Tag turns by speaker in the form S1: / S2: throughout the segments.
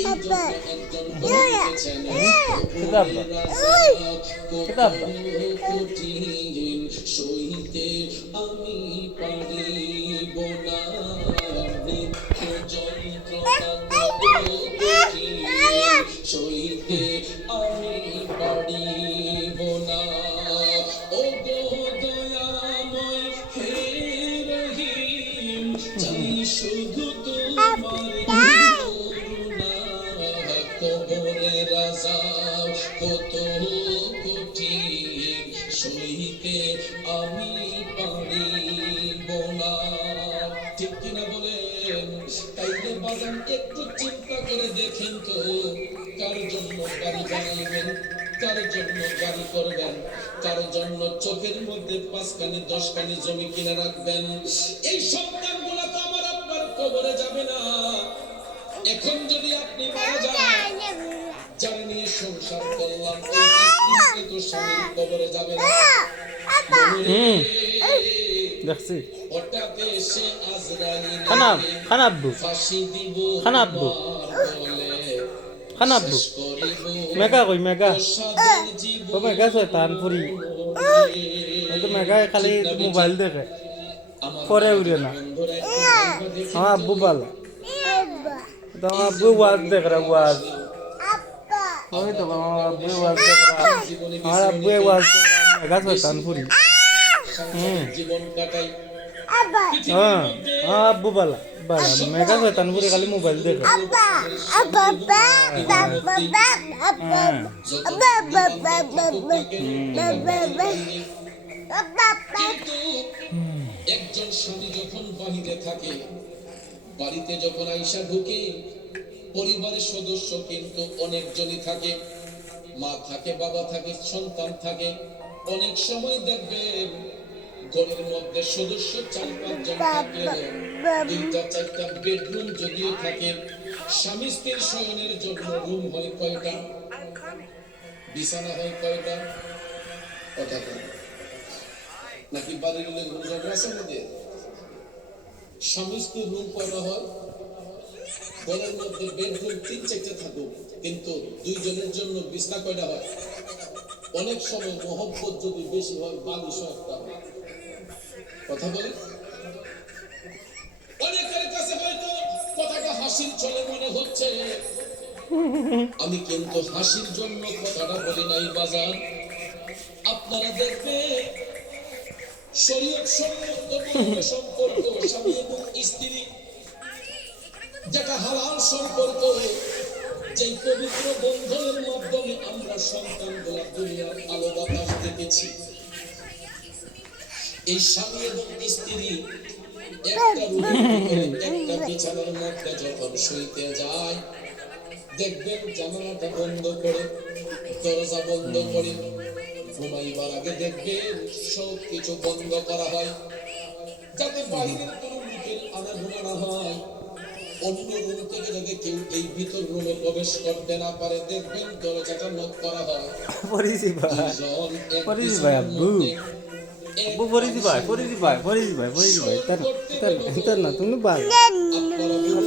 S1: এই জন্য একজন কত কঠিন সইতে আমি পারিব না ঠিক কিনা বলেন? তাইলে বাগান একটু চিন্তা করে দেখেন তো, কার জন্য বাড়ি বানাইবেন কার জন্য বাড়ি করবেন, কার জন্য চোখের মধ্যে পাঁচখানি, দশখানি জমি কিনে রাখবেন। এই সন্তানগুলো তো আমার আপনার কবরে যাবে না। এখন যদি আপনি মারা যান
S2: দেখছি
S1: হঠাৎ এসে আজরাইল
S2: খানা খানা আব্বু
S1: ফাঁসি দিব
S2: খানা আব্বু
S1: বলে
S2: খানা আব্বু
S1: করিব
S2: মেগা কই মেগা ও মেগা শয়তান ফুরি তো মেগা খালি মোবাইল দেখে পরে উড়ে না আমার আব্বু ভালো তো আব্বু ওয়াজ দেখ রা ওয়াজ ওই তো আমার আব্বু ওয়াজ দেখ রা আমার আব্বু ওয়াজ দেখ রা মেগা শয়তান ফুরি হুম
S1: জীবন কাটাই
S2: হ্যাঁ হ্যাঁ আব্বু
S1: একজন স্বামী যখন বাহিরে থাকে, বাড়িতে যখন আইসা ঢুকে পরিবারের সদস্য কিন্তু অনেকজনই থাকে। মা থাকে, বাবা থাকে, সন্তান থাকে। অনেক সময় দেখবেন ঘরের মধ্যে সদস্য চার পাঁচজন থাকলেও দুইটা, চারটা বেডরুম যদিও থাকে, স্বামী স্ত্রীর শয়নের জন্য রুম হয় কয়টা? বিছানা হয় কয়টা? কথা। নাকি বাড়ির লোক রুম আছে স্বামী স্ত্রীর রুম কয়টা হয়? ঘরের মধ্যে বেডরুম তিন চারটে থাকুক কিন্তু দুইজনের জন্য বিছনা কয়টা হয়? অনেক সময় মহব্বত যদি বেশি হয় বালিশও একটা। হয় কথা বলি? অনেকের কাছে হয়তো কথাটা হাসির চলে মনে হচ্ছে। আমি কিন্তু হাসির জন্য কথাটা বলি নাই বাজার আপনারা দেখবে, শরীয়ত বৈধ সম্পর্ক স্বামী এবং স্ত্রী যেটা হালাল সম্পর্ক যে পবিত্র বন্ধনের মাধ্যমে আমরা সন্তান গোলা দুনিয়ার আলো বাতাস দেখেছি। এই স্বামী এবং স্ত্রী একটা বিছানার মধ্যে যখন শুইতে যায়, দেখবেন জানালাটা বন্ধ করে, দরজা বন্ধ করে, ঘুমাইবার আগে দেখবেন সব কিছু বন্ধ করা হয়। যাতে বাইরের কোনো লোকের আনাগোনা না হয়। অন্য রুম থেকে যদি কেউ এই ভিতর রুমে প্রবেশ করতে না পারে দেখবেন দরজাটা লক করা হয়।
S2: পরিছি ভাই। পরিছি ভাই আব্বু। আব্বু পরিছি ভাই পরিছি ভাই পরিছি ভাই পরিছি ভাই তার তার তার না তুমি ভাই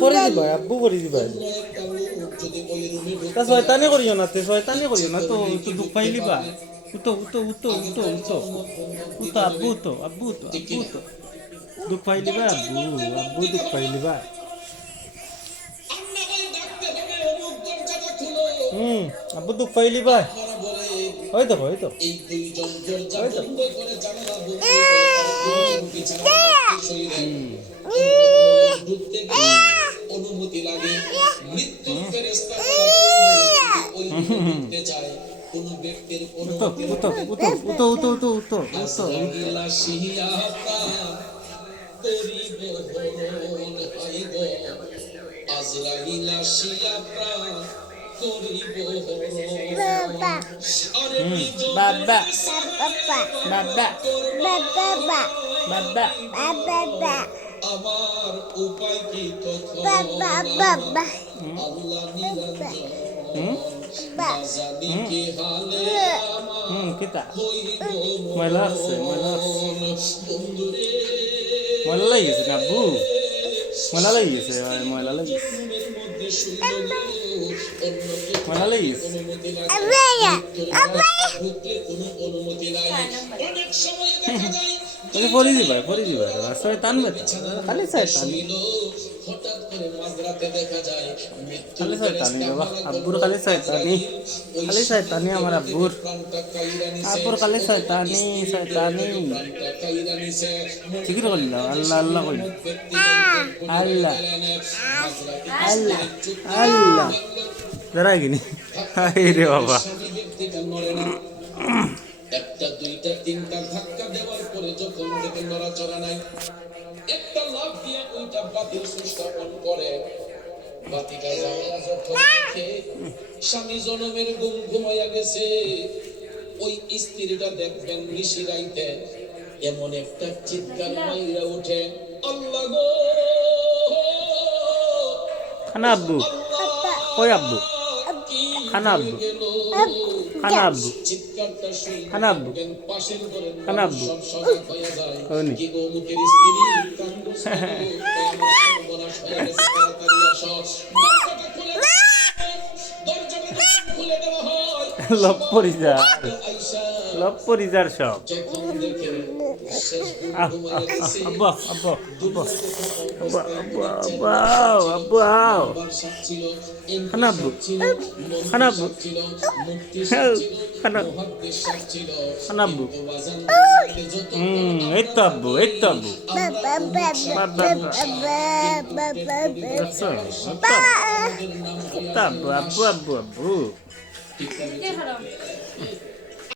S2: পরিছি ভাই আব্বু পরিছি ভাই। তা শয়তানি করিও না তে শয়তানি করিও না। তো তো দুঃখ পাইলি বা? উতো উতো উতো উতো উতো উতো আব্বু উতো আব্বু উতো আব্বু উতো দুঃখ পাইলি বা? আব্বু আব্বু দুঃখ পাইলি বা? হুম আব্বু দুঃখ পাইলি
S1: বলে
S2: ওই তো ওই তো
S1: অনুমতি লাগে মৃত্যু প্রাণ করিব হরণ আরে বিজয়
S2: বাবা
S1: বাবা
S2: বাবা বাবা
S1: আমার উপায় কি তখন আল্লাহ নিরঞ্জন বাজানি কি হালে আমার
S2: হুম কিতা
S1: হইব
S2: ময়লা আসছে ময়লা আসছে
S1: মরণ। বন্ধুরে
S2: ময়লা লাগিয়েছে না আব্বু ময়লা লাগিয়েছে ভাই ময়লা লাগিয়েছে
S1: অনুমতি লাগে কোনো অনুমতি নাই অনেক সময় দেখা যায়
S2: তুমি পরি দিবা পরি দিবা আসলে টানবে তো খালি সাইড টানি।
S1: শুইল হঠাৎ করে মাঝরাতে দেখা যায় মৃত্যুর
S2: খালি সাইড টানি বাবা আব্বুর খালি সাইড টানি খালি সাইড টানি আমার আব্বুর।
S1: প্রাণটা কাইরা নিছে
S2: আব্বুর খালি সাইড টানি সাইড টানি
S1: প্রাণটা কাইরা নিছে
S2: ঠিক করল আল্লাহ আল্লাহ কইল আল্লাহ আল্লাহ আল্লাহ। দাঁড়াই কিনি। হাই রে বাবা।
S1: নড়াচড়া নাই একটা লাভ দিয়ে ওইটা বাতিল সুস্থাপন করে। বাতিটা যাওয়া যখন দেখে স্বামী জনমের ঘুম ঘুমাইয়া গেছে। ওই স্ত্রীটা দেখবেন নিশিরাইতে এমন একটা চিৎকার মাইরা উঠে আল্লাহ গো!
S2: খানা আব্বু। কই আব্বু? খানা আব্বু। খানা আব্বু
S1: চিৎকারটা শুনে
S2: খানা আব্বু
S1: দেখবেন পাশের ঘরের
S2: খানা আব্বু
S1: সব সজাগ হয়ে যায়
S2: হয়নি।
S1: হয়ে হয়
S2: লব পরিজার
S1: আইসা
S2: পরিজার সব
S1: যখন দেখে শেষ ঘুম
S2: আহ,
S1: ঘুমাইয়া
S2: আহ,
S1: গেছে
S2: আব্বু আব্বু আব্বু
S1: আব্বু
S2: আব্বু আব্বু খানা আব্বু খানা আব্বু। খানা খানা আব্বু হুম আব্বু আব্বু আব্বু